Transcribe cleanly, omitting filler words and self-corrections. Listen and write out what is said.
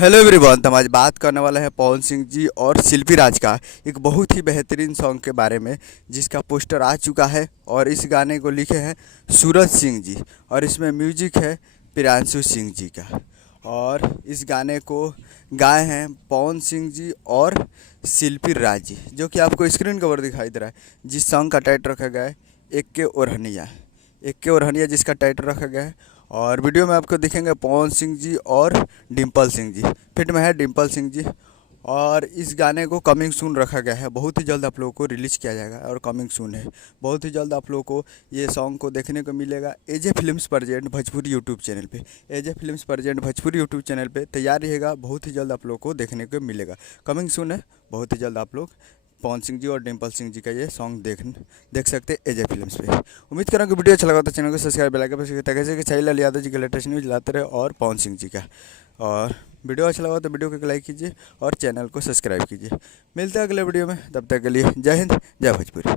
Hello everyone. तो हम आज बात करने वाला है पवन सिंह जी और शिल्पी राज का एक बहुत ही बेहतरीन सॉन्ग के बारे में, जिसका पोस्टर आ चुका है। और इस गाने को लिखे हैं सूरज सिंह जी और इसमें म्यूजिक है प्रियांशु सिंह जी का। और इस गाने को गाए हैं पवन सिंह जी और शिल्पी राज जी, जो कि आपको स्क्रीन कवर दिखाई दे रहा है। जिस सॉन्ग का टाइटल रखा गया है एक के ओढ़निया, एक के ओढ़निया जिसका टाइटल रखा गया है। और वीडियो में आपको दिखेंगे पवन सिंह जी और डिम्पल सिंह जी, फिट में है डिम्पल सिंह जी। और इस गाने को कमिंग सून रखा गया है, बहुत ही जल्द आप लोगों को रिलीज़ किया जाएगा और कमिंग सून है। बहुत ही जल्द आप लोगों को ये सॉन्ग को देखने को मिलेगा AJ films present Bhojpuri YouTube channel पे। AJ films present Bhojpuri YouTube channel पे तैयार रहिएगा, बहुत ही जल्द आप लोगों को देखने को मिलेगा। कमिंग सून है, बहुत ही जल्द आप लोग पवन सिंह जी और डिम्पल सिंह जी का ये सॉन्ग देख सकते हैं एजे फिल्म्स पे। उम्मीद करूँ कि वीडियो अच्छा लगा तो चैनल को सब्सक्राइब बेल आइकन पर ताकि कि साहिल लाल यादव जी के लेटेस्ट न्यूज़ लाते रहे और पवन सिंह जी का। और वीडियो अच्छा लगा तो वीडियो को लाइक कीजिए और चैनल को सब्सक्राइब कीजिए। मिलते हैं अगले वीडियो में, तब तक के लिए जय हिंद, जय भोजपुरी।